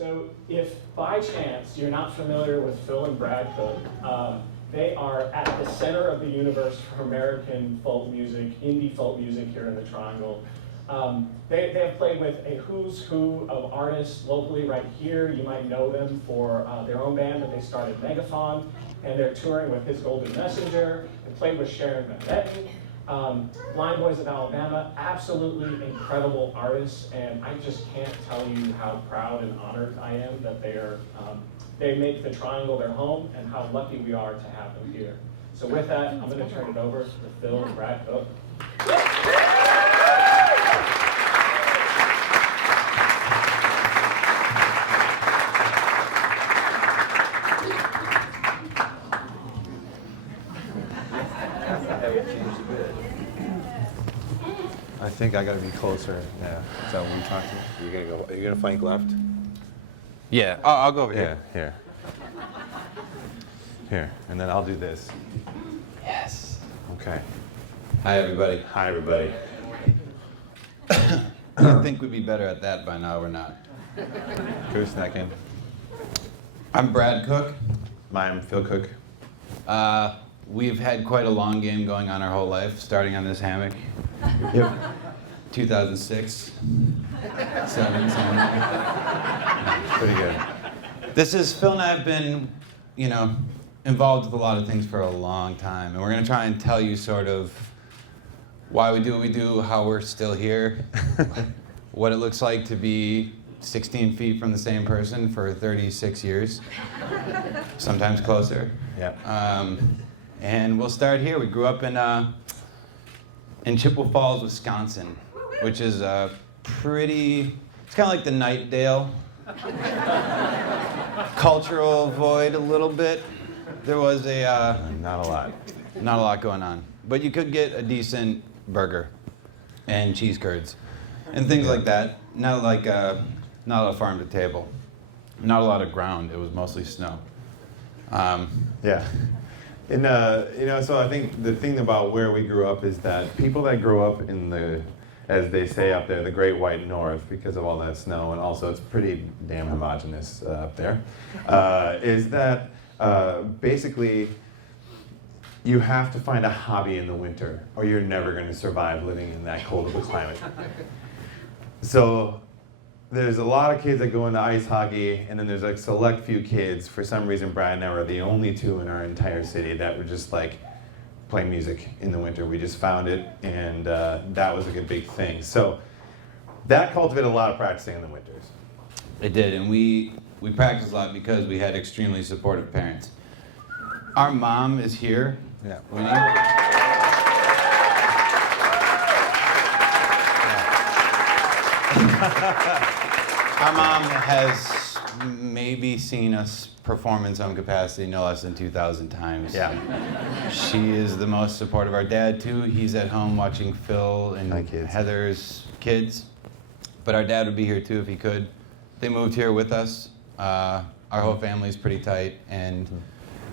So if by chance you're not familiar with Phil and Brad Cook, they are at the center of the universe for American folk music, indie folk music here in the Triangle. They have played with a who's who of artists locally right here. You might know them for their own band that they started, Megaphon, and they're touring with His Golden Messenger. They played with Sharon Van Etten. Blind Boys of Alabama, absolutely incredible artists, and I just can't tell you how proud and honored I am that they make the Triangle their home, and how lucky we are to have them here. So with that, I'm going to turn it over to Phil and Brad Cook. I think I gotta be closer. Yeah. Is that what we talked about? You're gonna flank left? Yeah. I'll go over here. Yeah, here. And then I'll do this. Yes. Okay. Hi, everybody. Hi, everybody. I think we'd be better at that by now. We're not. Who's snacking? I'm Brad Cook. I'm Phil Cook. We've had quite a long game going on our whole life, starting on this hammock. Yep. 2006. 7. Pretty good. This is, Phil and I have been, involved with a lot of things for a long time. And we're going to try and tell you sort of why we do what we do, how we're still here, what it looks like to be 16 feet from the same person for 36 years, sometimes closer. Yeah. And we'll start here. We grew up in Chippewa Falls, Wisconsin, which is it's kind of like the Nightdale. Cultural void a little bit. There was Not a lot. not a lot going on, but you could get a decent burger and cheese curds and things like that. Not a lot of farm to table, not a lot of ground. It was mostly snow. Yeah. And, so I think the thing about where we grew up is that people that grow up in the, as they say up there, the Great White North, because of all that snow, and also it's pretty damn homogeneous up there, is that basically you have to find a hobby in the winter, or you're never going to survive living in that cold of a climate. So there's a lot of kids that go into ice hockey, and then there's like select few kids. For some reason, Brad and I were the only two in our entire city that were just like playing music in the winter. We just found it, and that was like a big thing. So that cultivated a lot of practicing in the winters. It did, and we practiced a lot because we had extremely supportive parents. Our mom is here. Yeah. Winnie. Our mom has maybe seen us perform in some capacity no less than 2,000 times. Yeah. She is the most supportive. Our dad, too, he's at home watching Phil and My kids. Heather's kids. But our dad would be here, too, if he could. They moved here with us. Our whole family's pretty tight, and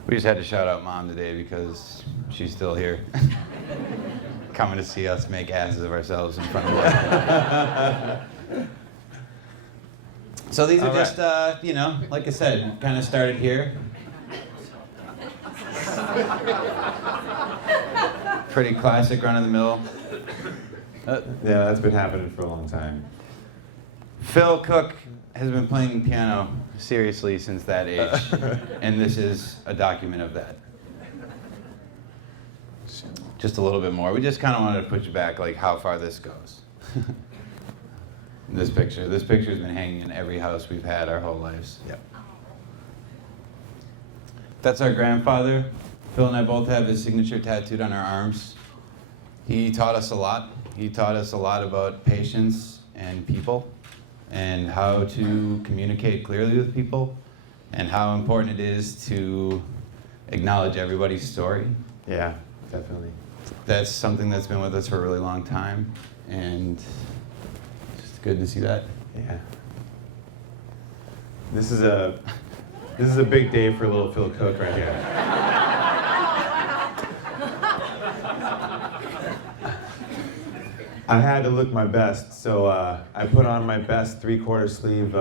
we just had to shout out Mom today because she's still here. Coming to see us make asses of ourselves in front of her. So these are just, like I said, kind of started here. Pretty classic run-of-the-mill. Yeah, that's been happening for a long time. Phil Cook has been playing piano seriously since that age, and this is a document of that. Just a little bit more. We just kind of wanted to put you back, like how far this goes. This picture's been hanging in every house we've had our whole lives. Yep. That's our grandfather. Phil and I both have his signature tattooed on our arms. He taught us a lot. He taught us a lot about patience and people, and how to communicate clearly with people, and how important it is to acknowledge everybody's story. Yeah, definitely. That's something that's been with us for a really long time, and it's good to see that. Yeah. This is a big day for little Phil Cook right here. I had to look my best, so I put on my best 3/4 sleeve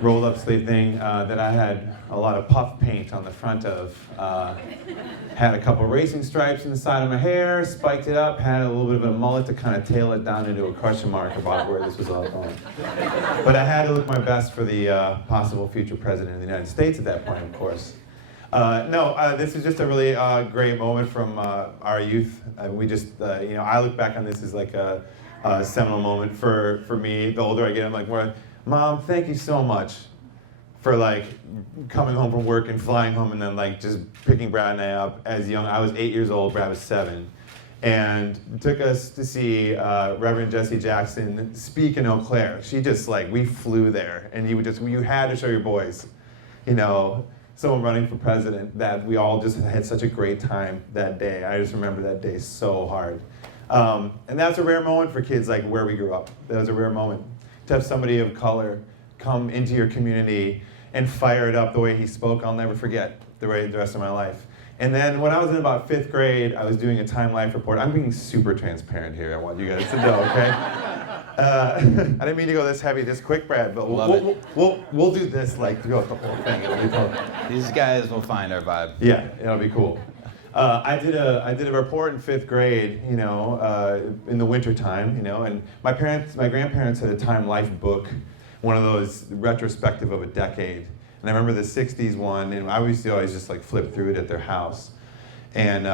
rolled up sleeve thing that I had a lot of puff paint on the front of. Had a couple racing stripes in the side of my hair, spiked it up, had a little bit of a mullet to kind of tail it down into a question mark about where this was all going. But I had to look my best for the possible future president of the United States at that point, of course. This is just a really great moment from our youth. We just, I look back on this as like a seminal moment for me. The older I get, I'm like, Mom, thank you so much for like coming home from work and flying home and then like just picking Brad and I up as young. I was 8 years old, Brad was 7. And took us to see Reverend Jessie Jackson speak in Eau Claire. She just like, we flew there and you had to show your boys, someone running for president, that we all just had such a great time that day. I just remember that day so hard. And that's a rare moment for kids like where we grew up. That was a rare moment. To have somebody of color come into your community and fire it up the way he spoke, I'll never forget the rest of my life. And then when I was in about 5th grade, I was doing a Time Life report. I'm being super transparent here. I want you guys to know, okay? I didn't mean to go this heavy this quick, Brad, but we'll do this like through a couple of things. It'll be cool. These guys will find our vibe. Yeah, it'll be cool. I did a report in 5th grade, in the winter time, and my grandparents had a Time Life book, one of those retrospective of a decade. And I remember the 60s one, and I used to always just like flip through it at their house. And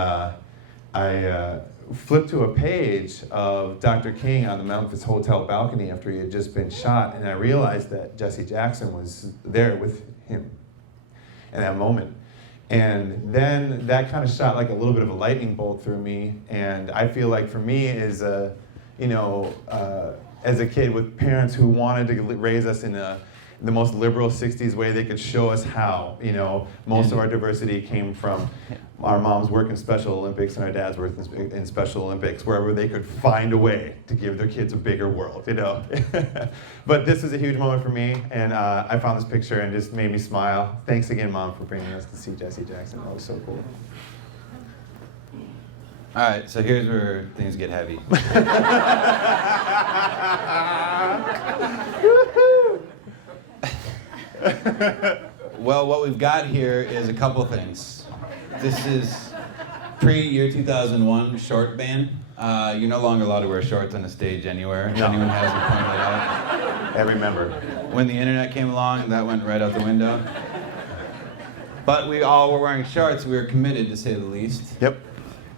I flipped to a page of Dr. King on the Memphis hotel balcony after he had just been shot, and I realized that Jessie Jackson was there with him in that moment. And then that kind of shot like a little bit of a lightning bolt through me. And I feel like for me as a kid with parents who wanted to raise us in the most liberal 60s way they could show us how, most of our diversity came from our moms work in Special Olympics and our dads work in Special Olympics, wherever they could find a way to give their kids a bigger world, But this is a huge moment for me, and I found this picture and it just made me smile. Thanks again, Mom, for bringing us to see Jessie Jackson. That was so cool. All right, so here's where things get heavy. Well, what we've got here is a couple things. This is pre-year 2001 short ban. You're no longer allowed to wear shorts on the stage anywhere. If anyone hasn't pointed out. Every member. When the internet came along, that went right out the window. But we all were wearing shorts. We were committed, to say the least. Yep.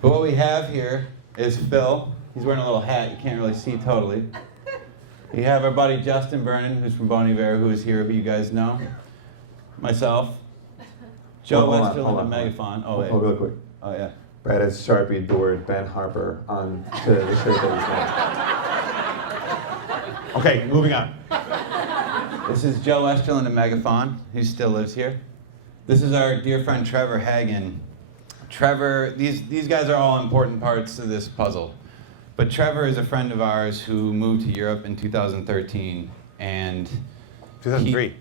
But what we have here is Phil. He's wearing a little hat. You can't really see totally. We have our buddy Justin Vernon, who's from Bon Iver, who is here, who you guys know. Myself. Joe Westerland and Megaphone. Oh, wait. Hold real quick. Oh, yeah. Brad has Sharpie the word Ben Harper on to the shirt that he's wearing. Okay, moving on. This is Joe Westerland and Megaphone, who still lives here. This is our dear friend Trevor Hagen. Trevor, these guys are all important parts of this puzzle. But Trevor is a friend of ours who moved to Europe in 2013, and 2003.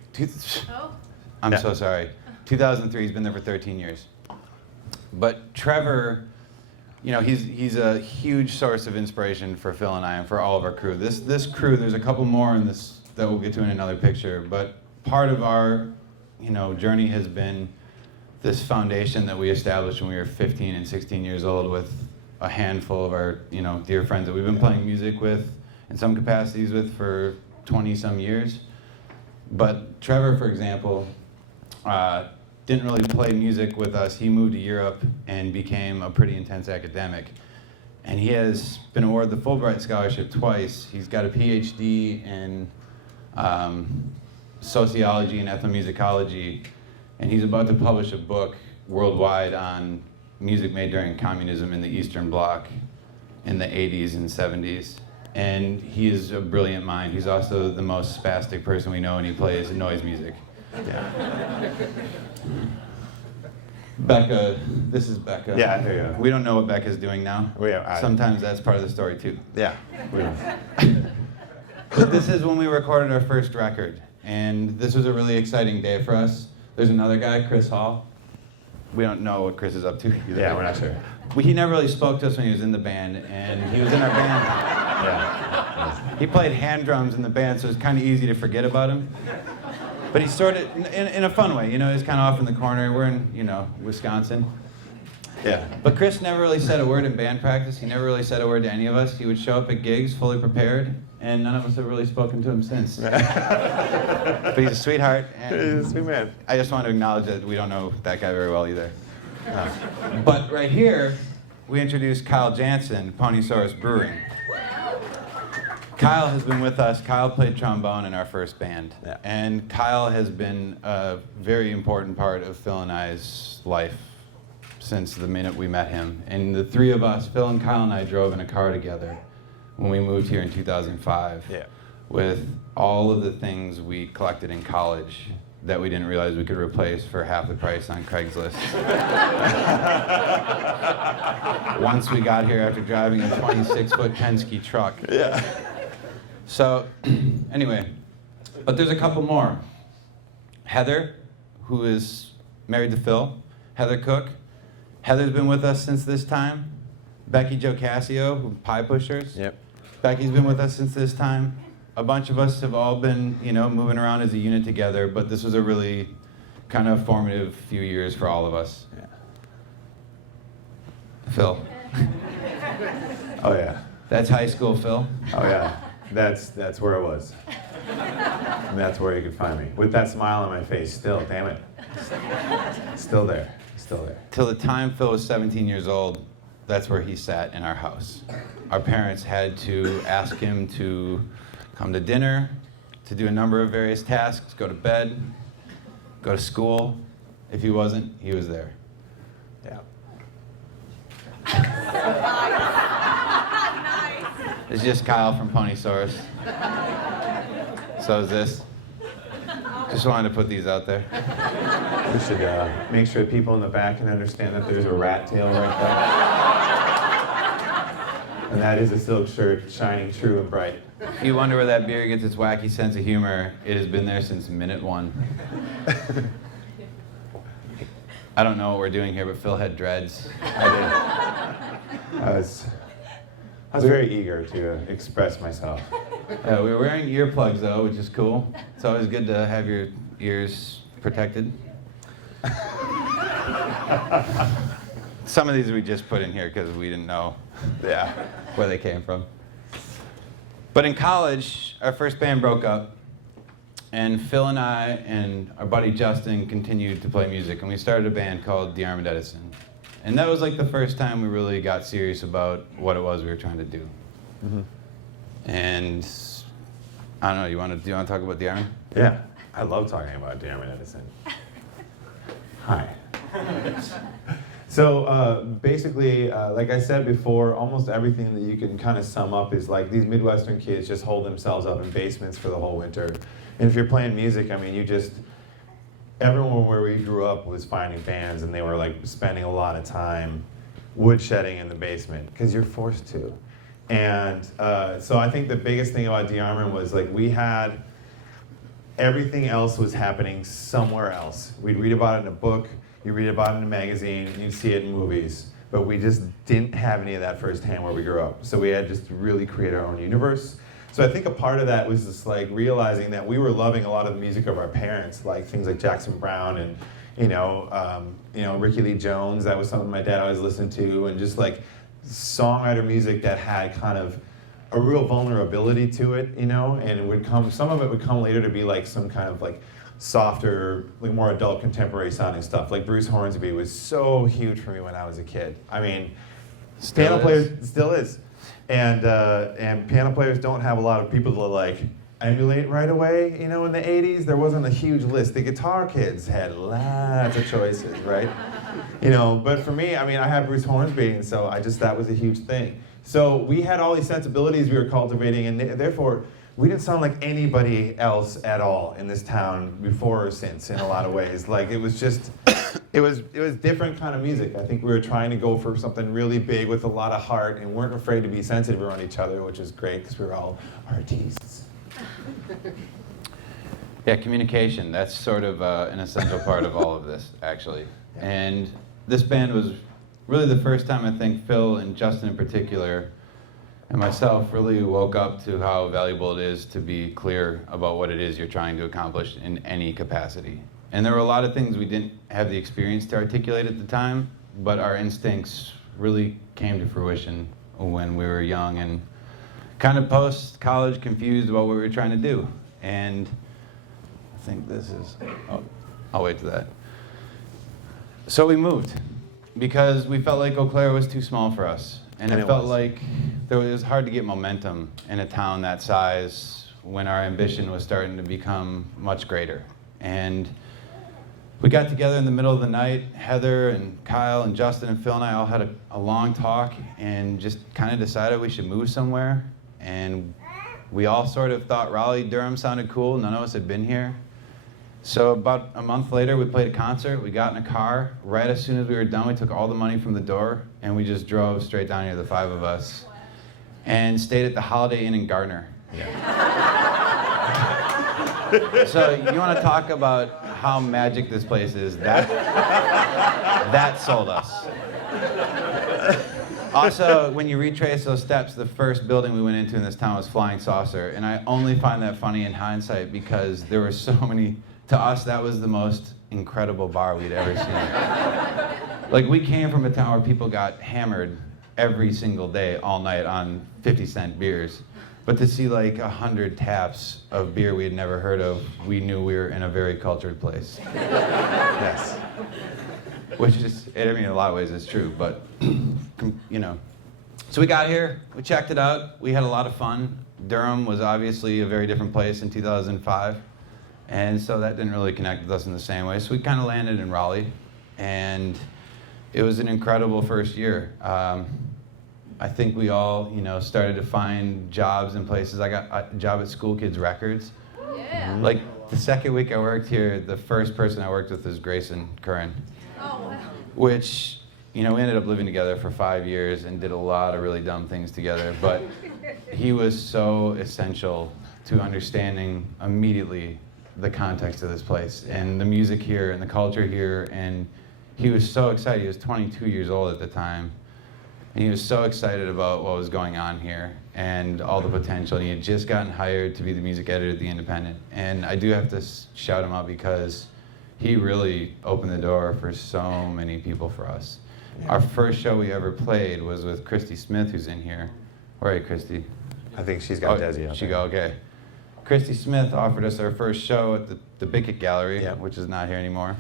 I'm so sorry. 2003. He's been there for 13 years. But Trevor, he's a huge source of inspiration for Phil and I, and for all of our crew. This crew, there's a couple more in this that we'll get to in another picture. But part of our, journey has been this foundation that we established when we were 15 and 16 years old with a handful of our, dear friends that we've been playing music with in some capacities with for 20-some years. But Trevor, for example, didn't really play music with us. He moved to Europe and became a pretty intense academic. And he has been awarded the Fulbright Scholarship twice. He's got a PhD in sociology and ethnomusicology. And he's about to publish a book worldwide on music made during communism in the Eastern Bloc in the 80s and 70s. And he is a brilliant mind. He's also the most spastic person we know, and he plays noise music. Yeah. Becca, this is Becca. Yeah, I hear you. We don't know what Becca's doing now. Sometimes that's part of the story too. Yeah. But this is when we recorded our first record, and this was a really exciting day for us. There's another guy, Chris Hall. We don't know what Chris is up to either. Yeah, we're not sure. He never really spoke to us when he was in the band, and he was in our band. Yeah. He played hand drums in the band, so it was kind of easy to forget about him. But he's sort of, in a fun way, you know, he's kind of off in the corner. We're in, you know, Wisconsin. Yeah. But Chris never really said a word in band practice. He never really said a word to any of us. He would show up at gigs fully prepared, and none of us have really spoken to him since. But he's a sweetheart. And He's a sweet man. I just want to acknowledge that we don't know that guy very well either. But right here, we introduced Kyle Jansen, Ponysaurus Brewing. Kyle has been with us. Kyle played trombone in our first band. Yeah. And Kyle has been a very important part of Phil and I's life since the minute we met him. And the three of us, Phil and Kyle and I, drove in a car together when we moved here in 2005 with all of the things we collected in college that we didn't realize we could replace for half the price on Craigslist. Once we got here after driving a 26-foot Penske truck. Yeah. So, anyway, but there's a couple more. Heather, who is married to Phil, Heather Cook. Heather's been with us since this time. Becky Jocassio, who Pie Pushers. Yep. Becky's been with us since this time. A bunch of us have all been, you know, moving around as a unit together, but this was a really kind of formative few years for all of us. Yeah. Phil. Oh yeah. That's high school, Phil. Oh yeah. That's where it was. And that's where you could find me. With that smile on my face still, damn it. Still there. Still there. Till the time Phil was 17 years old, that's where he sat in our house. Our parents had to ask him to come to dinner, to do a number of various tasks, go to bed, go to school. If he wasn't, he was there. Yeah. It's just Kyle from Ponysaurus. So is this. Just wanted to put these out there. We should make sure people in the back can understand that there's a rat tail right there. And that is a silk shirt shining true and bright. If you wonder where that beard gets its wacky sense of humor, it has been there since minute one. I don't know what we're doing here, but Phil had dreads. I was very eager to express myself. We were wearing earplugs though, which is cool. It's always good to have your ears protected. Some of these we just put in here because we didn't know where they came from. But in college, our first band broke up, and Phil and I and our buddy Justin continued to play music, and we started a band called The Armed Edison. And that was like the first time we really got serious about what it was we were trying to do. Mm-hmm. And I don't know, do you want to talk about The Army? Yeah, I love talking about The Armed Edison. Hi. So basically, like I said before, almost everything that you can kind of sum up is like these Midwestern kids just hold themselves up in basements for the whole winter. And if you're playing music, I mean, everyone where we grew up was finding bands, and they were like spending a lot of time woodshedding in the basement because you're forced to. And so I think the biggest thing about De-Armor was like everything else was happening somewhere else. We'd read about it in a book, you read about it in a magazine, and you'd see it in movies. But we just didn't have any of that firsthand where we grew up. So we had just to really create our own universe. So I think a part of that was just like realizing that we were loving a lot of the music of our parents, like things like Jackson Browne and Ricky Lee Jones. That was something my dad always listened to, and just like songwriter music that had kind of a real vulnerability to it, and it would come. Some of it would come later to be like some kind of like softer, like more adult contemporary sounding stuff. Like Bruce Hornsby was so huge for me when I was a kid. I mean, piano players still is. And piano players don't have a lot of people to like emulate right away. In the 80s, there wasn't a huge list. The guitar kids had lots of choices, right? But for me, I mean, I have Bruce Hornsby, and so that was a huge thing. So we had all these sensibilities we were cultivating, and therefore, we didn't sound like anybody else at all in this town before or since in a lot of ways. Like it was just, it was different kind of music. I think we were trying to go for something really big with a lot of heart and weren't afraid to be sensitive around each other, which is great because we were all artists. Yeah, communication, that's sort of an essential part of all of this, actually. Yeah. And this band was really the first time I think Phil and Justin in particular and myself really woke up to how valuable it is to be clear about what it is you're trying to accomplish in any capacity. And there were a lot of things we didn't have the experience to articulate at the time, but our instincts really came to fruition when we were young and kind of post-college confused about what we were trying to do. And I think this is, I'll wait to that. So we moved because we felt like Eau Claire was too small for us. And it felt like it was hard to get momentum in a town that size when our ambition was starting to become much greater. And we got together in the middle of the night. Heather and Kyle and Justin and Phil and I all had a long talk and just kind of decided we should move somewhere. And we all sort of thought Raleigh, Durham sounded cool. None of us had been here. So about a month later, we played a concert. We got in a car. Right as soon as we were done, we took all the money from the door, and we just drove straight down here, the 5 of us, and stayed at the Holiday Inn in Gardner. Yeah. So you want to talk about how magic this place is? That sold us. Also, when you retrace those steps, the first building we went into in this town was Flying Saucer, and I only find that funny in hindsight because there were so many. To us, that was the most incredible bar we'd ever seen. Like, we came from a town where people got hammered every single day, all night, on 50-cent beers. But to see like 100 taps of beer we had never heard of, we knew we were in a very cultured place. Yes. Which is, I mean, in a lot of ways it's true, but, you know. So we got here, we checked it out, we had a lot of fun. Durham was obviously a very different place in 2005. And so that didn't really connect with us in the same way. So we kind of landed in Raleigh, and it was an incredible first year. I think we all, started to find jobs in places. I got a job at School Kids Records. Yeah. Like the second week I worked here, the first person I worked with was Grayson Curran. Oh, wow. Which, we ended up living together for 5 years and did a lot of really dumb things together. But he was so essential to understanding immediately the context of this place and the music here and the culture here. And he was so excited. He was 22 years old at the time. And he was so excited about what was going on here and all the potential. He had just gotten hired to be the music editor at The Independent. And I do have to shout him out because he really opened the door for so many people for us. Yeah. Our first show we ever played was with Christy Smith, who's in here. Where are you, Christy? I think she's got Desi out there. Okay. Christy Smith offered us our first show at the Bickett Gallery, Yep. which is not here anymore.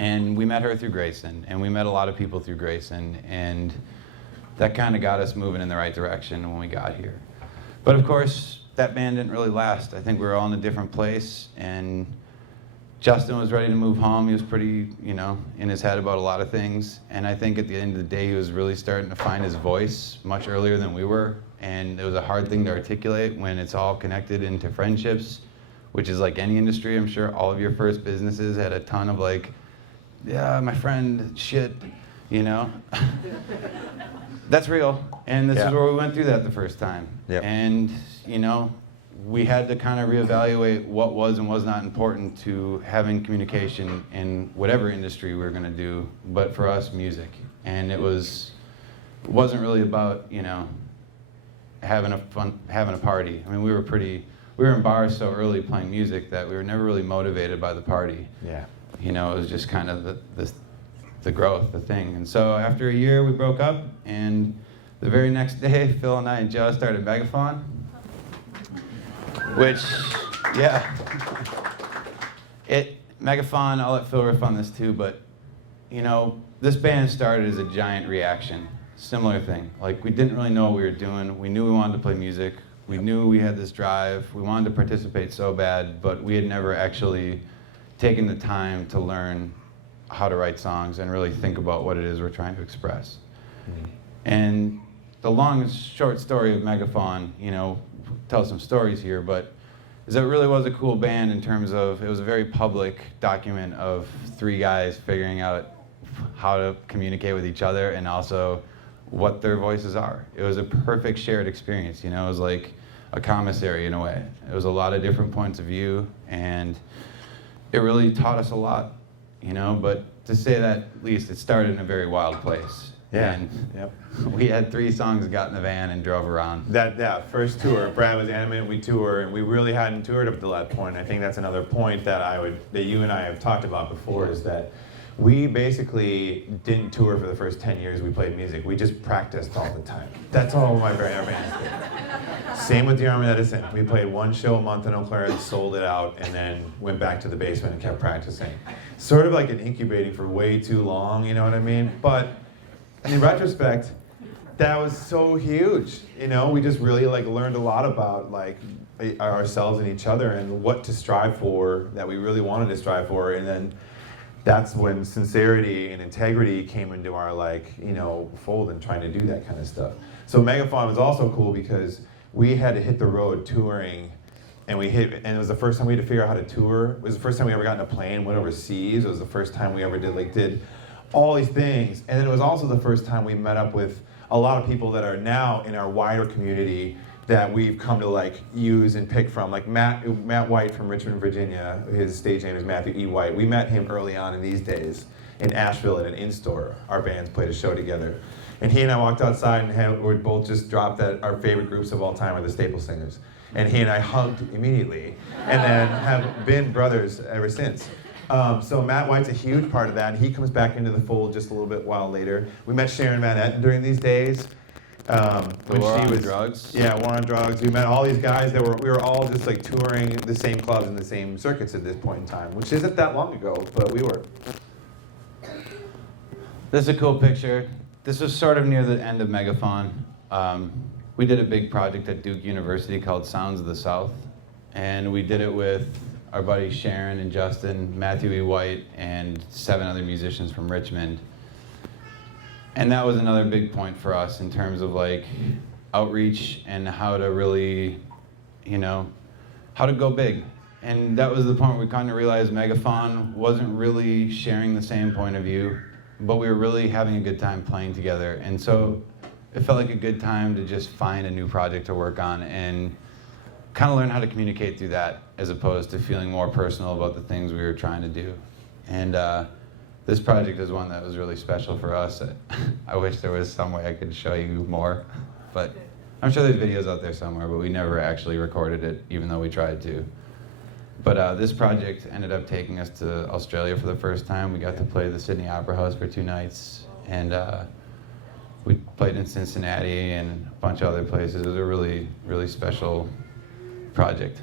And we met her through Grayson, and we met a lot of people through Grayson, and that kind of got us moving in the right direction when we got here. But of course, that band didn't really last. I think we were all in a different place, and Justin was ready to move home. He was pretty, in his head about a lot of things. And I think at the end of the day, he was really starting to find his voice much earlier than we were. And it was a hard thing to articulate when it's all connected into friendships, which is like any industry. I'm sure all of your first businesses had a ton of like, yeah, my friend, shit, That's real. And this is where we went through that the first time. Yep. And, we had to kind of reevaluate what was and was not important to having communication in whatever industry we were going to do, but for us, music. And it wasn't really about, having a party. I mean, we were in bars so early playing music that we were never really motivated by the party. Yeah. It was just kind of the growth, the thing. And so after a year, we broke up, and the very next day, Phil and I and Joe started Megaphone. Which, Megaphone, I'll let Phil riff on this too, but, this band started as a giant reaction. Similar thing. Like, we didn't really know what we were doing. We knew we wanted to play music. We knew we had this drive. We wanted to participate so bad, but we had never actually taken the time to learn how to write songs and really think about what it is we're trying to express. Mm-hmm. And the long and short story of Megaphone, tell some stories here, but is that it really was a cool band in terms of, it was a very public document of 3 guys figuring out how to communicate with each other and also what their voices are. It was a perfect shared experience, it was like a commissary in a way. It was a lot of different points of view, and it really taught us a lot, but to say that, at least it started in a very wild place. Yeah. And Yep. we had 3 songs, got in the van, and drove around. That first tour, Brad was animated. We tour, and we really hadn't toured up to that point. I think that's another point that you and I have talked about before, is that we basically didn't tour for the first 10 years we played music. We just practiced all the time. That's all my bands did. Same with the Army Edison. We played 1 show a month in Eau Claire and sold it out, and then went back to the basement and kept practicing. Sort of like an incubating for way too long, you know what I mean? But in retrospect, that was so huge. You know, we just really learned a lot about ourselves and each other and what to strive for, that we really wanted to strive for, and then that's when sincerity and integrity came into our fold and trying to do that kind of stuff. So Megafaun was also cool because we had to hit the road touring, and it was the first time we had to figure out how to tour. It was the first time we ever got in a plane, went overseas. It was the first time we ever did all these things. And then it was also the first time we met up with a lot of people that are now in our wider community that we've come to use and pick from. Like Matt White from Richmond, Virginia. His stage name is Matthew E. White. We met him early on in these days in Asheville at an in-store. Our bands played a show together. And he and I walked outside and we both just dropped that our favorite groups of all time are the Staple Singers. And he and I hugged immediately, and then have been brothers ever since. So Matt White's a huge part of that, and he comes back into the fold just a little bit while later. We met Sharon Van Etten during these days. When she was drugs. Yeah, War on Drugs. We met all these guys we were all just touring the same clubs and the same circuits at this point in time, which isn't that long ago, but we were. This is a cool picture. This was sort of near the end of Megafaun. We did a big project at Duke University called Sounds of the South, and we did it with our buddies Sharon and Justin, Matthew E. White, and 7 other musicians from Richmond. And that was another big point for us in terms of outreach and how to really, how to go big. And that was the point where we kind of realized Megafaun wasn't really sharing the same point of view, but we were really having a good time playing together. And so it felt like a good time to just find a new project to work on and kind of learn how to communicate through that, as opposed to feeling more personal about the things we were trying to do. And this project is one that was really special for us. I wish there was some way I could show you more, but I'm sure there's videos out there somewhere, but we never actually recorded it, even though we tried to. But this project ended up taking us to Australia for the first time. We got to play the Sydney Opera House for 2 nights, and we played in Cincinnati and a bunch of other places. It was a really, really special project.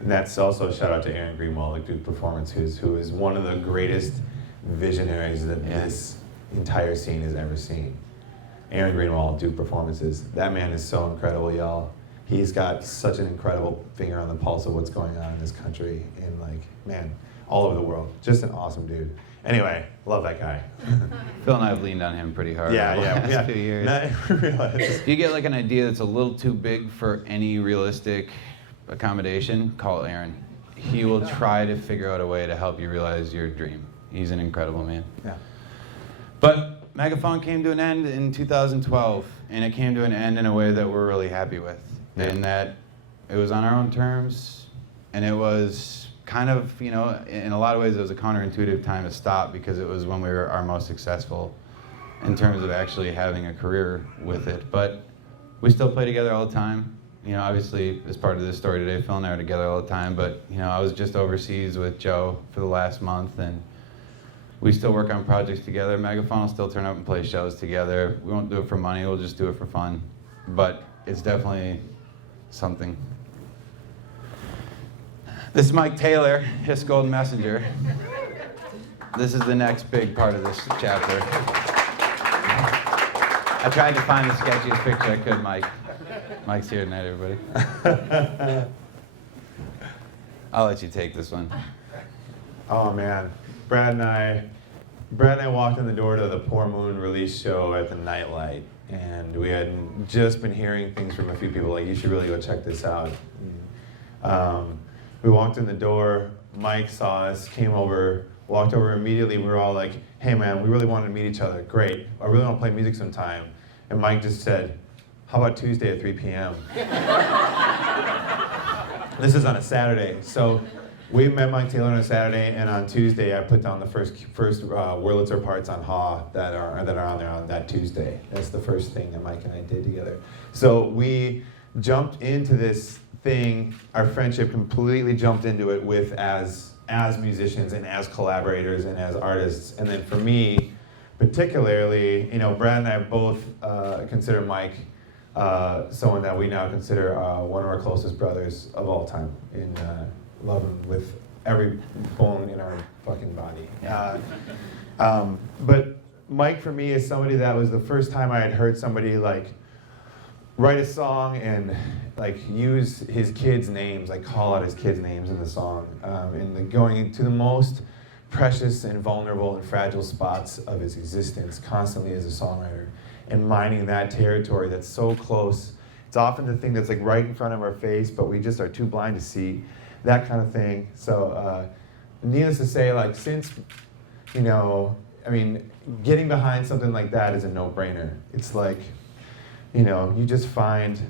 And that's also a shout out to Aaron Greenwald at Duke Performance, who is one of the greatest visionaries that this entire scene has ever seen. Aaron Greenwald, Duke Performances. That man is so incredible, y'all. He's got such an incredible finger on the pulse of what's going on in this country and all over the world. Just an awesome dude. Anyway, love that guy. Phil and I have leaned on him pretty hard over the last 2 years. If you get an idea that's a little too big for any realistic accommodation, call Aaron. He will try to figure out a way to help you realize your dream. He's an incredible man. Yeah. But Megafaun came to an end in 2012, and it came to an end in a way that we're really happy with. Yeah. In that it was on our own terms, and it was kind of, in a lot of ways it was a counterintuitive time to stop, because it was when we were our most successful in terms of actually having a career with it. But we still play together all the time. Obviously, as part of this story today, Phil and I are together all the time, but, I was just overseas with Joe for the last month, and we still work on projects together. Megafaun will still turn up and play shows together. We won't do it for money, we'll just do it for fun. But it's definitely something. This is Mike Taylor, His Golden Messenger. This is the next big part of this chapter. I tried to find the sketchiest picture I could, Mike. Mike's here tonight, everybody. I'll let you take this one. Oh man, Brad and I walked in the door to the Poor Moon release show at the Nightlight, and we had just been hearing things from a few people you should really go check this out. We walked in the door, Mike saw us, came over, walked over immediately. We were all like, hey man, we really wanted to meet each other. Great, I really want to play music sometime. And Mike just said, how about Tuesday at 3 p.m.? This is on a Saturday. So we met Mike Taylor on a Saturday, and on Tuesday I put down the first Wurlitzer parts on Ha that are on there on that Tuesday. That's the first thing that Mike and I did together. So we jumped into this thing. Our friendship completely jumped into it with as musicians and as collaborators and as artists. And then for me, particularly, Brad and I both consider Mike someone that we now consider one of our closest brothers of all time, and love him with every bone in our fucking body. But Mike for me is somebody that was the first time I had heard somebody like write a song and like use his kids' names, like call out his kids' names in the song, and going into the most precious and vulnerable and fragile spots of his existence constantly as a songwriter, and mining that territory that's so close. It's often the thing that's like right in front of our face, but we just are too blind to see, that kind of thing. So needless to say, like since, getting behind something like that is a no-brainer. It's like, you just find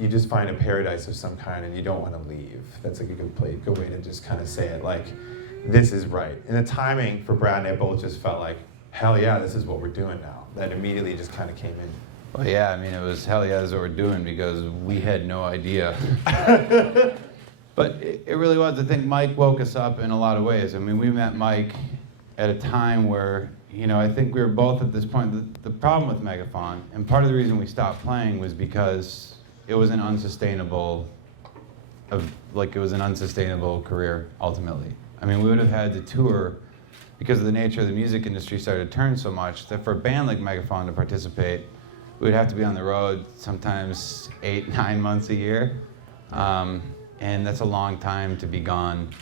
a paradise of some kind and you don't want to leave. That's like a good way to just kind of say it, like, this is right. And the timing for Brad and I both just felt like, hell yeah, this is what we're doing now. That immediately just kind of came in. Well, yeah, it was hell yeah, this is what we're doing, because we had no idea. But it really was. I think Mike woke us up in a lot of ways. We met Mike at a time where, I think we were both at this point. The problem with Megaphon, and part of the reason we stopped playing, was because it was an unsustainable career, ultimately. We would have had to tour, because of the nature of the music industry started to turn so much, that for a band like Megaphon to participate, we would have to be on the road sometimes 8-9 months a year. And that's a long time to be gone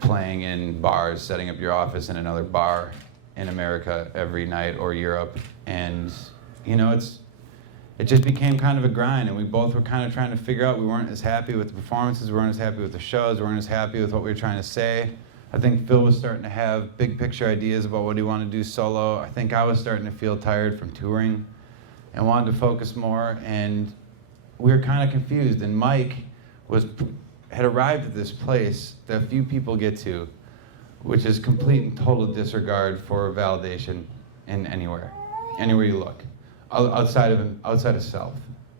playing in bars, setting up your office in another bar in America every night, or Europe. And, it just became kind of a grind, and we both were kind of trying to figure out. We weren't as happy with the performances, we weren't as happy with the shows, we weren't as happy with what we were trying to say. I think Phil was starting to have big picture ideas about what he wanted to do solo. I think I was starting to feel tired from touring and wanted to focus more, and we were kind of confused. And Mike had arrived at this place that few people get to, which is complete and total disregard for validation in anywhere you look, outside of self.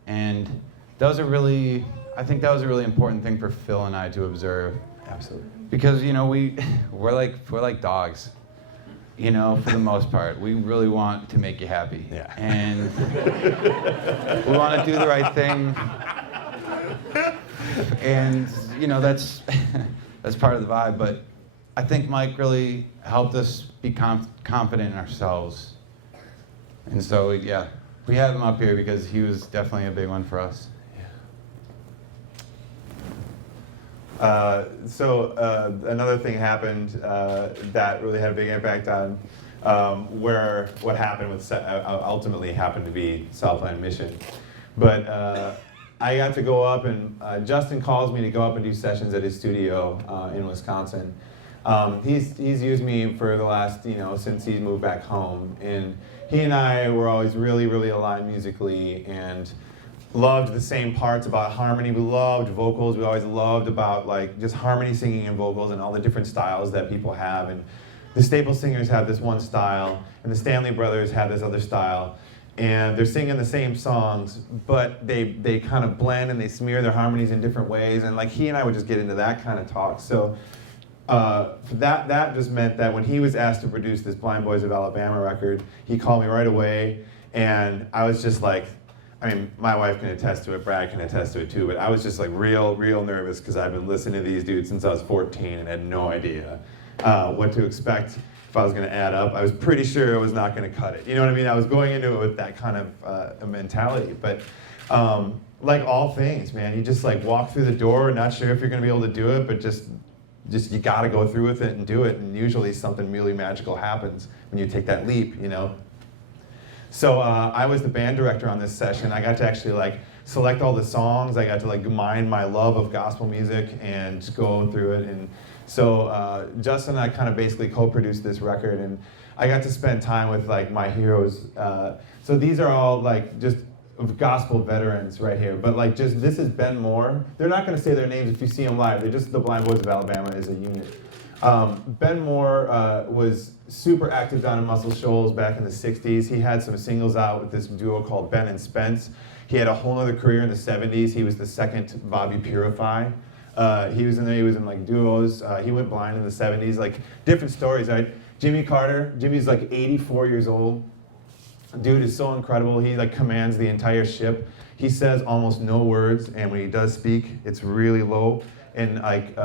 And that was I think that was a really important thing for Phil and I to observe. Absolutely. Because we're like dogs, for the most part. We really want to make you happy. Yeah. And we want to do the right thing. And that's part of the vibe. But I think Mike really helped us be confident in ourselves. And so we have him up here because he was definitely a big one for us. Another thing happened that really had a big impact on where what happened with ultimately happened to be Southland Mission. But I got to go up, and Justin calls me to go up and do sessions at his studio in Wisconsin. He's used me for the last, since he's moved back home, and he and I were always really, really aligned musically, and loved the same parts about harmony. We loved vocals. We always loved about like just harmony singing and vocals and all the different styles that people have. And the Staple Singers have this one style, and the Stanley Brothers have this other style. And they're singing the same songs, but they kind of blend and they smear their harmonies in different ways. And like he and I would just get into that kind of talk. So that just meant that when he was asked to produce this Blind Boys of Alabama record, he called me right away, and I was just like, my wife can attest to it, Brad can attest to it too, but I was just like real nervous because I've been listening to these dudes since I was 14 and had no idea what to expect if I was going to add up. I was pretty sure I was not going to cut it. You know what I mean? I was going into it with that kind of a mentality. But like all things, man, you just like walk through the door, not sure if you're going to be able to do it, but just you got to go through with it and do it. And usually something really magical happens when you take that leap, So I was the band director on this session. I got to actually like select all the songs. I got to like mine my love of gospel music and just go through it. And so Justin and I kind of basically co-produced this record, and I got to spend time with like my heroes. So these are all like just of gospel veterans right here, but like just this is Ben Moore. They're not going to say their names if you see them live. They're just the Blind Boys of Alabama as a unit. Ben Moore was super active down in Muscle Shoals back in the 60s. He had some singles out with this duo called Ben and Spence. He had a whole other career in the 70s. He was the second Bobby Purify. He was in there, he was in like duos. He went blind in the 70s, like different stories, right? Jimmy Carter, Jimmy's like 84 years old. Dude is so incredible. He like commands the entire ship. He says almost no words, and when he does speak, it's really low and like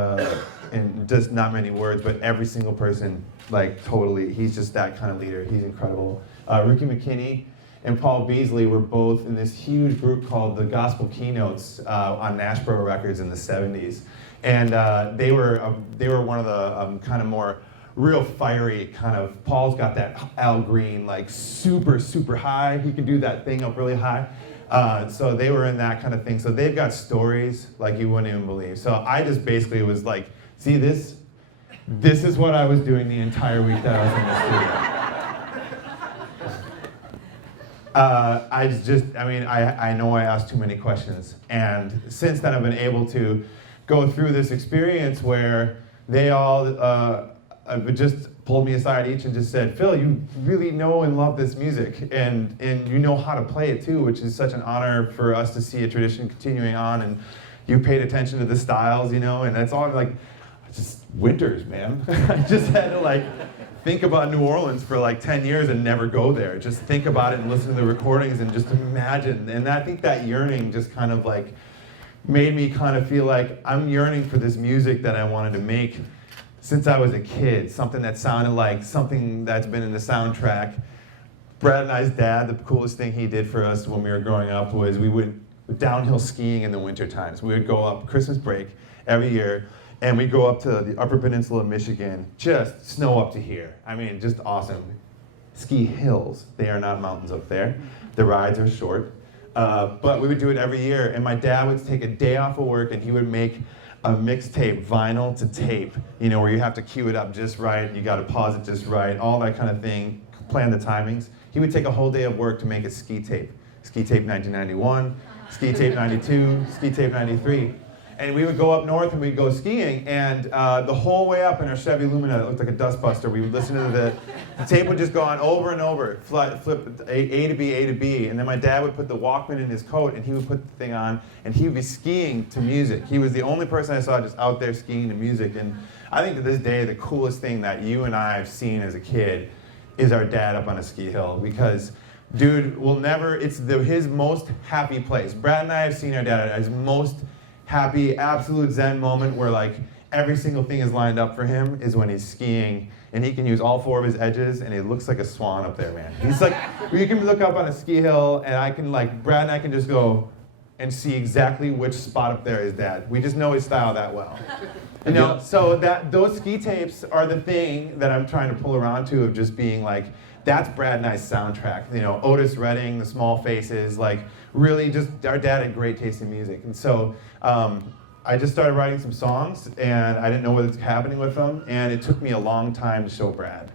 and just not many words. But every single person, like totally, he's just that kind of leader. He's incredible. Ricky McKinney and Paul Beasley were both in this huge group called the Gospel Keynotes on Nashboro Records in the 70s, and they were one of the kind of more real fiery kind of, Paul's got that Al Green, like super, super high. He can do that thing up really high. So they were in that kind of thing. So they've got stories like you wouldn't even believe. So I just basically was like, see this? This is what I was doing the entire week that I was in the studio. I know I asked too many questions. And since then I've been able to go through this experience where they all, just pulled me aside each and just said, Phil, you really know and love this music, and you know how to play it too, which is such an honor for us to see a tradition continuing on, and you paid attention to the styles, you know, and that's all like, just winters, man. I just had to like think about New Orleans for like 10 years and never go there. Just think about it and listen to the recordings and just imagine. And I think that yearning just kind of like made me kind of feel like I'm yearning for this music that I wanted to make since I was a kid, something that sounded like something that's been in the soundtrack. Brad and I's dad, the coolest thing he did for us when we were growing up was we went downhill skiing in the winter times. We would go up Christmas break every year, and we'd go up to the Upper Peninsula of Michigan, just snow up to here. I mean, just awesome. Ski hills, they are not mountains up there. The rides are short, but we would do it every year, and my dad would take a day off of work and he would make a mixtape, vinyl to tape, you know, where you have to cue it up just right, you gotta pause it just right, all that kind of thing, plan the timings. He would take a whole day of work to make a ski tape. Ski tape 1991, ski tape 92, ski tape 93. And we would go up north and we'd go skiing, and the whole way up in our Chevy Lumina that looked like a dustbuster, we would listen to the tape would just go on over and over, flip A to B, A to B, and then my dad would put the Walkman in his coat and he would put the thing on and he would be skiing to music. He was the only person I saw just out there skiing to music, and I think to this day the coolest thing that you and I have seen as a kid is our dad up on a ski hill, because dude will never, it's his most happy place. Brad and I have seen our dad at his most happy, absolute zen moment where like every single thing is lined up for him is when he's skiing, and he can use all four of his edges and he looks like a swan up there, man. He's like, you can look up on a ski hill and I can like, Brad and I can just go and see exactly which spot up there is dad. We just know his style that well. You know, so those ski tapes are the thing that I'm trying to pull around to, of just being like, that's Brad and I's soundtrack. You know, Otis Redding, The Small Faces, like really just, our dad had great taste in music. And so I just started writing some songs and I didn't know what was happening with them, and it took me a long time to show Brad.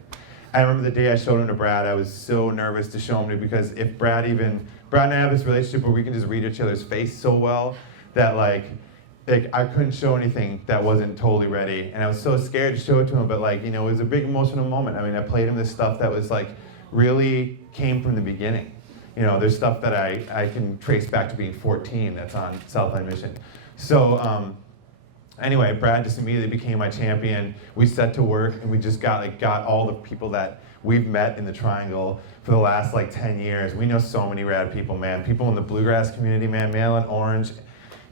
I remember the day I showed him to Brad, I was so nervous to show him to, because if Brad and I have this relationship where we can just read each other's face so well that like I couldn't show anything that wasn't totally ready, and I was so scared to show it to him, but like, you know, it was a big emotional moment. I mean, I played him this stuff that was like, really came from the beginning. You know, there's stuff that I can trace back to being 14 that's on Southland Mission. So anyway, Brad just immediately became my champion. We set to work and we just got all the people that we've met in the Triangle for the last like 10 years. We know so many rad people, man. People in the bluegrass community, man. Malin Orange,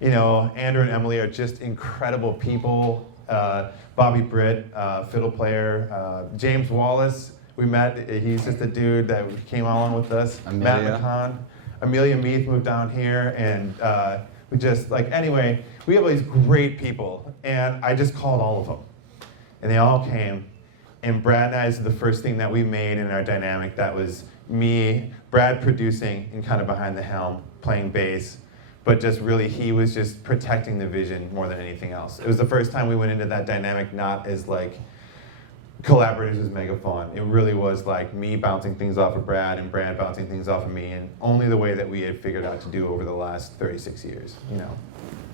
you know, Andrew and Emily are just incredible people. Bobby Britt, fiddle player. James Wallace, we met. He's just a dude that came on with us. Matt McCon. Amelia Meath moved down here, and we just, like, anyway, we have all these great people, and I just called all of them. And they all came, and Brad and I is the first thing that we made in our dynamic. That was me, Brad producing and kind of behind the helm, playing bass, but just really he was just protecting the vision more than anything else. It was the first time we went into that dynamic not as like collaborators was mega fun. It really was like me bouncing things off of Brad and Brad bouncing things off of me, and only the way that we had figured out to do over the last 36 years, you know.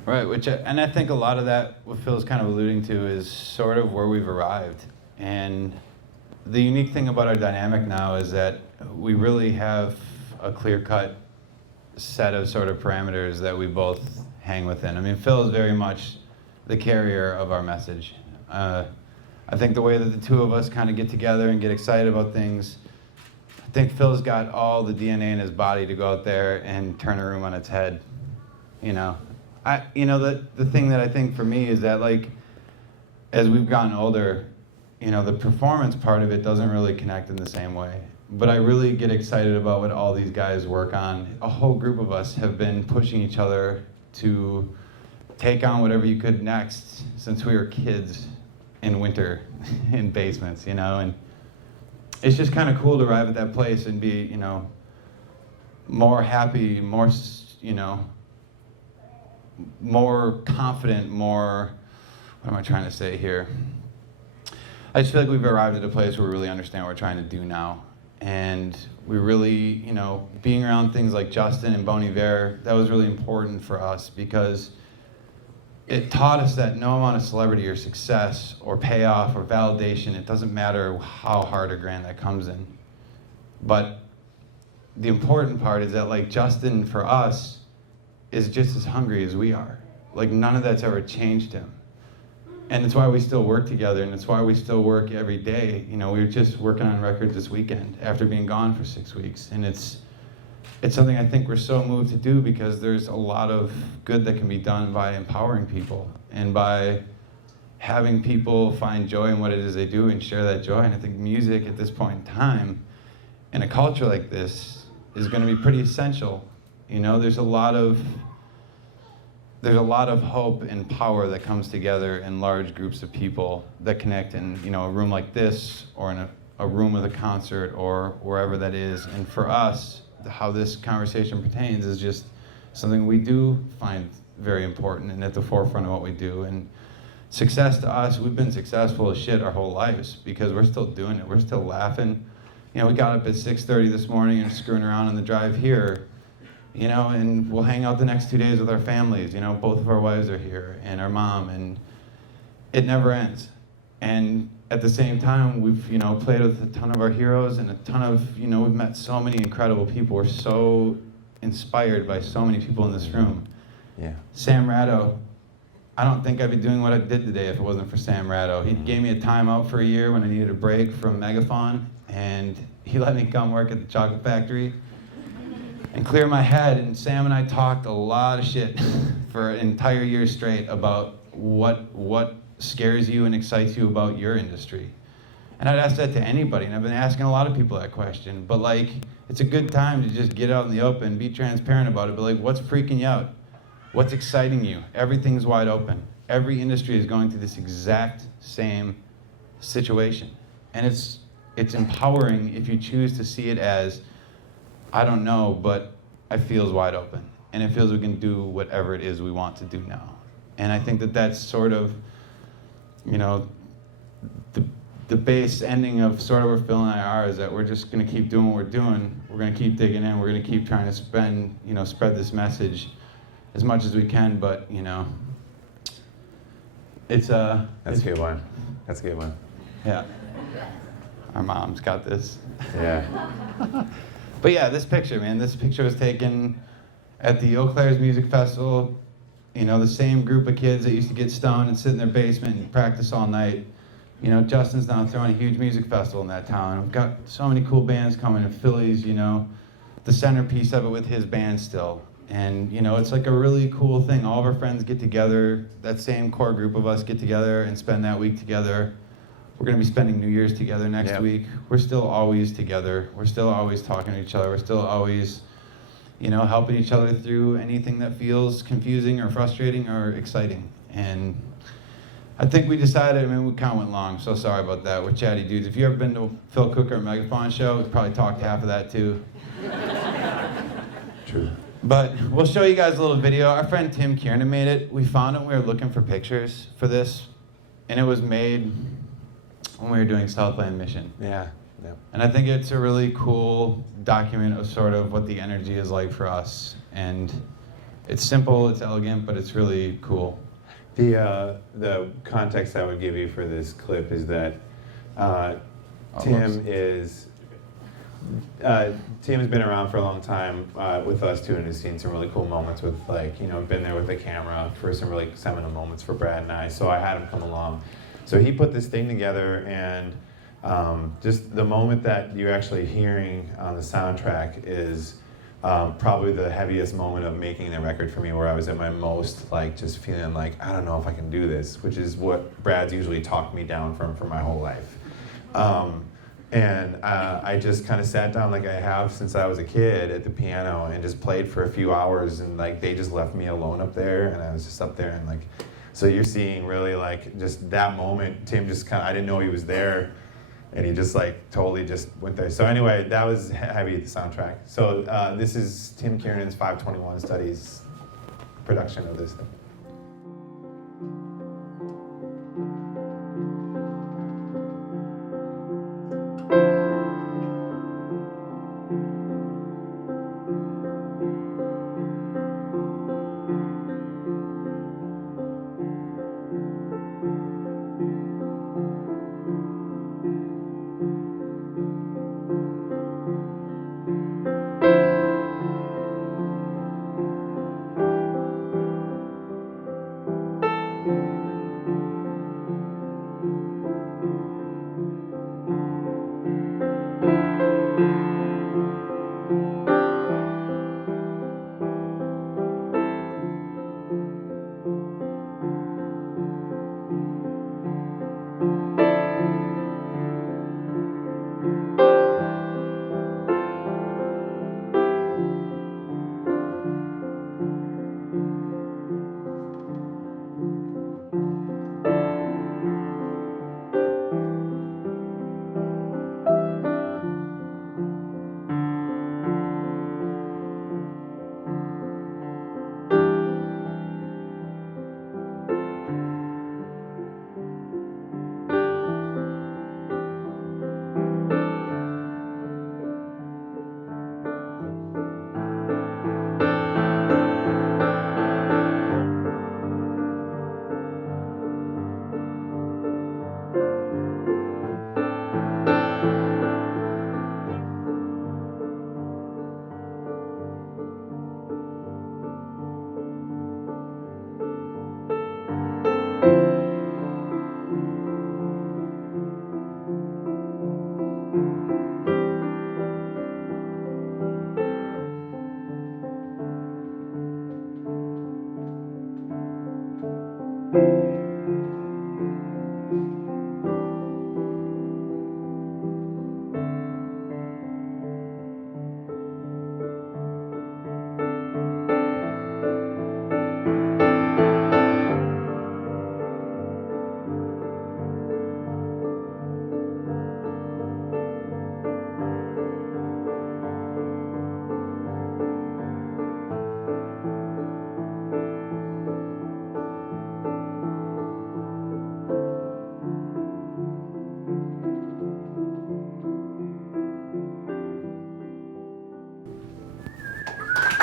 Right, and I think a lot of that, what Phil's kind of alluding to, is sort of where we've arrived. And the unique thing about our dynamic now is that we really have a clear-cut set of sort of parameters that we both hang within. I mean, Phil is very much the carrier of our message. I think the way that the two of us kind of get together and get excited about things, I think Phil's got all the DNA in his body to go out there and turn a room on its head, you know. The thing that I think for me is that, like, as we've gotten older, you know, the performance part of it doesn't really connect in the same way. But I really get excited about what all these guys work on. A whole group of us have been pushing each other to take on whatever you could next since we were kids in winter in basements, you know, and it's just kind of cool to arrive at that place and be, you know, more happy, more, you know, more confident, more, what am I trying to say here? I just feel like we've arrived at a place where we really understand what we're trying to do now. And we really, you know, being around things like Justin and Bon Iver, that was really important for us because it taught us that no amount of celebrity or success or payoff or validation, it doesn't matter how hard or grand that comes in. But the important part is that, like, Justin, for us, is just as hungry as we are. Like, none of that's ever changed him. And it's why we still work together, and it's why we still work every day. You know, we were just working on records this weekend after being gone for 6 weeks. And it's something I think we're so moved to do because there's a lot of good that can be done by empowering people and by having people find joy in what it is they do and share that joy. And I think music at this point in time, in a culture like this, is going to be pretty essential. You know, there's a lot of hope and power that comes together in large groups of people that connect in, you know, a room like this or in a room with a concert or wherever that is. And for us, how this conversation pertains is just something we do find very important and at the forefront of what we do. And success to us, we've been successful as shit our whole lives because we're still doing it. We're still laughing. You know, we got up at 6:30 this morning and screwing around on the drive here, you know, and we'll hang out the next 2 days with our families. You know, both of our wives are here and our mom, and it never ends. And at the same time, we've, you know, played with a ton of our heroes and a ton of, you know, we've met so many incredible people. We're so inspired by so many people in this room. Yeah. Sam Ratto, I don't think I'd be doing what I did today if it wasn't for Sam Ratto. He gave me a timeout for a year when I needed a break from Megaphon, and he let me come work at the chocolate factory and clear my head. And Sam and I talked a lot of shit for an entire year straight about what scares you and excites you about your industry. And I'd ask that to anybody, and I've been asking a lot of people that question. But, like, it's a good time to just get out in the open, be transparent about it, but, like, what's freaking you out? What's exciting you? Everything's wide open. Every industry is going through this exact same situation. And it's empowering if you choose to see it as, I don't know, but it feels wide open. And it feels we can do whatever it is we want to do now. And I think that that's sort of, you know, the base ending of sort of where Phil and I are is that we're just going to keep doing what we're doing. We're going to keep digging in. We're going to keep trying to spread this message as much as we can. But, you know, that's a good one. That's a good one. Yeah. Our mom's got this. Yeah. But yeah, this picture, man. This picture was taken at the Eau Claire's Music Festival. You know, the same group of kids that used to get stoned and sit in their basement and practice all night. You know, Justin's now throwing a huge music festival in that town. We've got so many cool bands coming, and Philly's, you know, the centerpiece of it with his band still. And, you know, it's like a really cool thing. All of our friends get together, that same core group of us get together and spend that week together. We're going to be spending New Year's together next week. We're still always together. We're still always talking to each other. We're still always, you know, helping each other through anything that feels confusing or frustrating or exciting. And I think we decided, I mean, we kind of went long, so sorry about that. We're chatty dudes. If you've ever been to a Phil Cooker or Megaphon show, we probably talked half of that too. True. But we'll show you guys a little video. Our friend Tim Kiernan made it. We found it when we were looking for pictures for this, and it was made when we were doing Southland Mission. Yeah. Yeah. And I think it's a really cool document of sort of what the energy is like for us. And it's simple, it's elegant, but it's really cool. The context I would give you for this clip is that Tim has been around for a long time with us too, and has seen some really cool moments with, like, you know, been there with the camera for some really seminal moments for Brad and I. So I had him come along. So he put this thing together, and just the moment that you're actually hearing on the soundtrack is probably the heaviest moment of making the record for me, where I was at my most, like, just feeling like, I don't know if I can do this, which is what Brad's usually talked me down from for my whole life. And I just kind of sat down like I have since I was a kid at the piano and just played for a few hours, and like they just left me alone up there, and I was just up there, and like, so you're seeing really like just that moment, Tim just kind of, I didn't know he was there, and he just like totally just went there. So anyway, that was heavy, the soundtrack. So this is Tim Kiernan's 521 Studies production of this thing.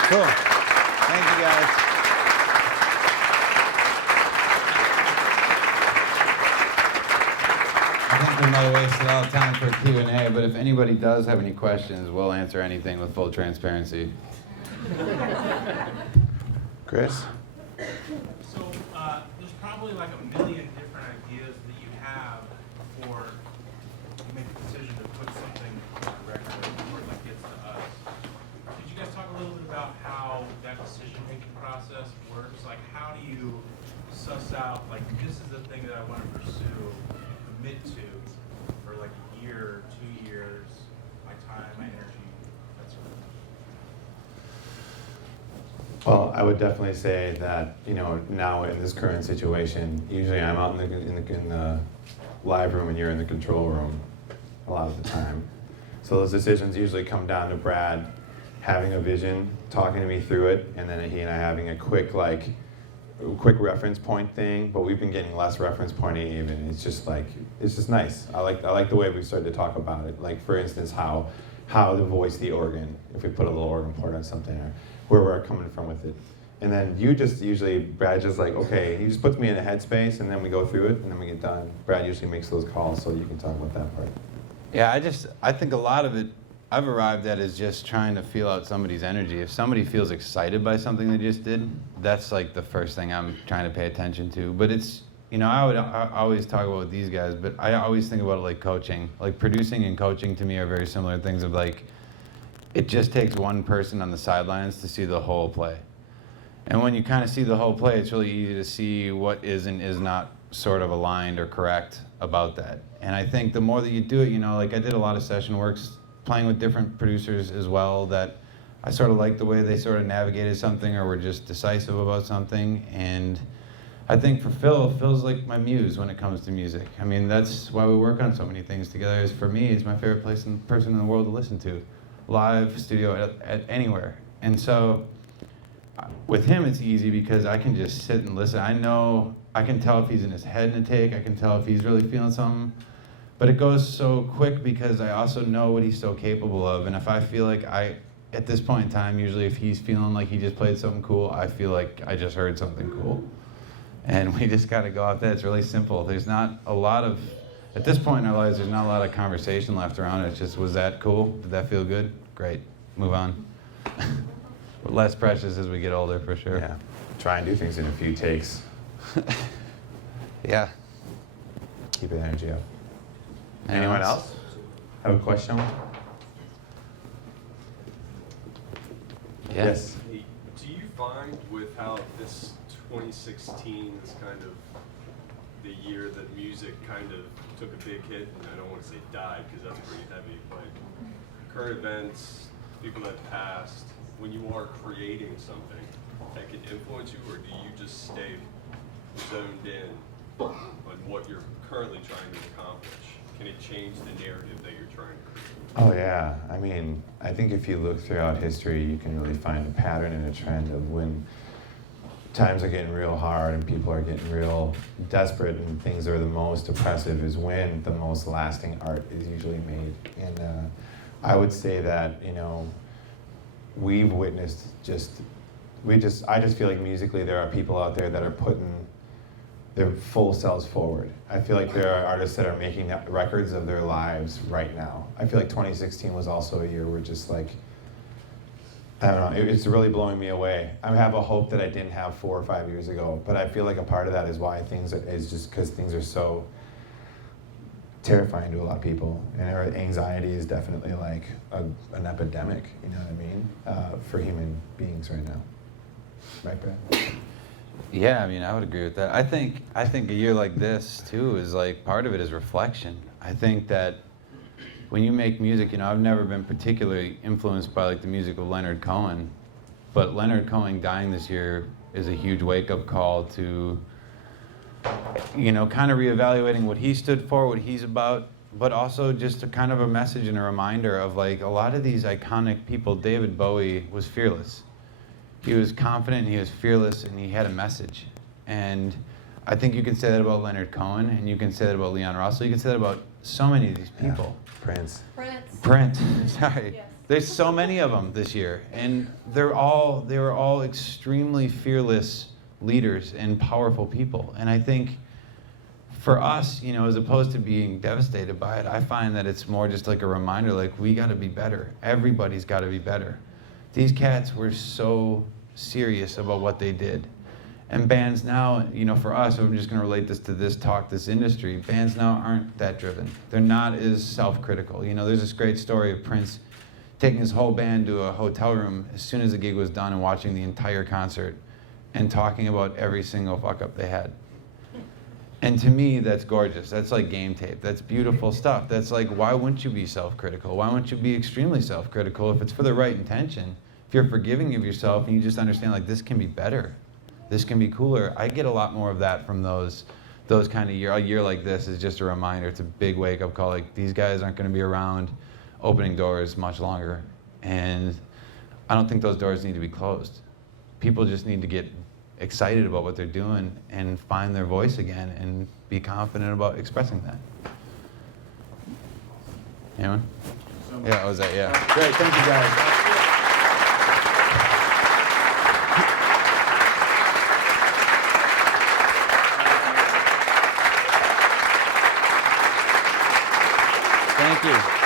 Cool. Thank you, guys. I think we might have wasted all the time for Q&A, but if anybody does have any questions, we'll answer anything with full transparency. Chris? So there's probably like a million different ideas that you have before you make the decision to put something on the record before it gets to us. Could you guys talk a little bit about how that decision-making process works? Like, how do you suss out, like, this is the thing that I want to pursue and commit to for like a year, 2 years, my time, my energy, that sort of thing? Well, I would definitely say that, you know, now in this current situation, usually I'm out in the live room and you're in the control room a lot of the time. So those decisions usually come down to Brad having a vision, talking to me through it, and then he and I having a quick, like, quick reference point thing, but we've been getting less reference pointing even. It's just nice. I like the way we started to talk about it. Like for instance, how to voice the organ, if we put a little organ port on something, or where we're coming from with it. And then Brad just like, okay, he just puts me in a headspace and then we go through it and then we get done. Brad usually makes those calls so you can talk about that part. Yeah, I think a lot of it I've arrived at is just trying to feel out somebody's energy. If somebody feels excited by something they just did, that's like the first thing I'm trying to pay attention to. But it's, I always talk about with these guys, but I always think about it like coaching. Like producing and coaching to me are very similar things of like, it just takes one person on the sidelines to see the whole play. And when you kind of see the whole play, it's really easy to see what is and is not sort of aligned or correct about that. And I think the more that you do it, like I did a lot of session works playing with different producers as well, that I sort of like the way they sort of navigated something or were just decisive about something. And I think for Phil's like my muse when it comes to music. I mean, that's why we work on so many things together. Is for me, he's my favorite person in the world to listen to, live, studio, at anywhere. And so with him, it's easy because I can just sit and listen. I can tell if he's in his head in a take. I can tell if he's really feeling something. But it goes so quick because I also know what he's so capable of. And if I feel like at this point in time, usually if he's feeling like he just played something cool, I feel like I just heard something cool. And we just got to go out there. It's really simple. There's not a lot of, at this point in our lives, there's not a lot of conversation left around. It's just, was that cool? Did that feel good? Great. Move on. We're less precious as we get older, for sure. Yeah. Try and do things in a few takes. Yeah. Keep the energy up. Anyone else have a question? Yeah. Yes. Hey, do you find with how this 2016 is kind of the year that music kind of took a big hit, and I don't want to say died because that's pretty heavy, but current events, people that passed, when you are creating something, that can influence you, or do you just stay zoned in on what you're currently trying to accomplish? Can it change the narrative that you're trying to create? Oh yeah. I mean, I think if you look throughout history, you can really find a pattern and a trend of when times are getting real hard and people are getting real desperate and things are the most oppressive is when the most lasting art is usually made. And I would say that, we've witnessed I just feel like musically there are people out there that are putting their full selves forward. I feel like there are artists that are making records of their lives right now. I feel like 2016 was also a year where just like, I don't know, it's really blowing me away. I have a hope that I didn't have 4 or 5 years ago, but I feel like a part of that is why is just because things are so terrifying to a lot of people. And our anxiety is definitely like an epidemic, you know what I mean, for human beings right now. Right, Brad? Yeah, I mean, I would agree with that. I think a year like this too is like part of it is reflection. I think that when you make music, I've never been particularly influenced by like the music of Leonard Cohen, but Leonard Cohen dying this year is a huge wake-up call to, kind of reevaluating what he stood for, what he's about, but also just a kind of a message and a reminder of like a lot of these iconic people. David Bowie was fearless. He was confident, he was fearless, and he had a message. And I think you can say that about Leonard Cohen, and you can say that about Leon Russell. You can say that about so many of these people. Yeah. Prince. Sorry. Yes. There's so many of them this year, and they were all extremely fearless leaders and powerful people. And I think for us, as opposed to being devastated by it, I find that it's more just like a reminder, like we got to be better. Everybody's got to be better. These cats were so serious about what they did. And bands now, for us, I'm just going to relate this to this industry, bands now aren't that driven. They're not as self-critical. There's this great story of Prince taking his whole band to a hotel room as soon as the gig was done and watching the entire concert and talking about every single fuck-up they had. And to me, that's gorgeous. That's like game tape. That's beautiful stuff. That's like, why wouldn't you be self-critical? Why wouldn't you be extremely self-critical if it's for the right intention? If you're forgiving of yourself and you just understand like this can be better, this can be cooler. I get a lot more of that from those kind of year. A year like this is just a reminder. It's a big wake-up call. Like these guys aren't going to be around opening doors much longer, and I don't think those doors need to be closed. People just need to get excited about what they're doing and find their voice again and be confident about expressing that. Anyone? Yeah, that was it, yeah. Great, thank you guys. Thank you.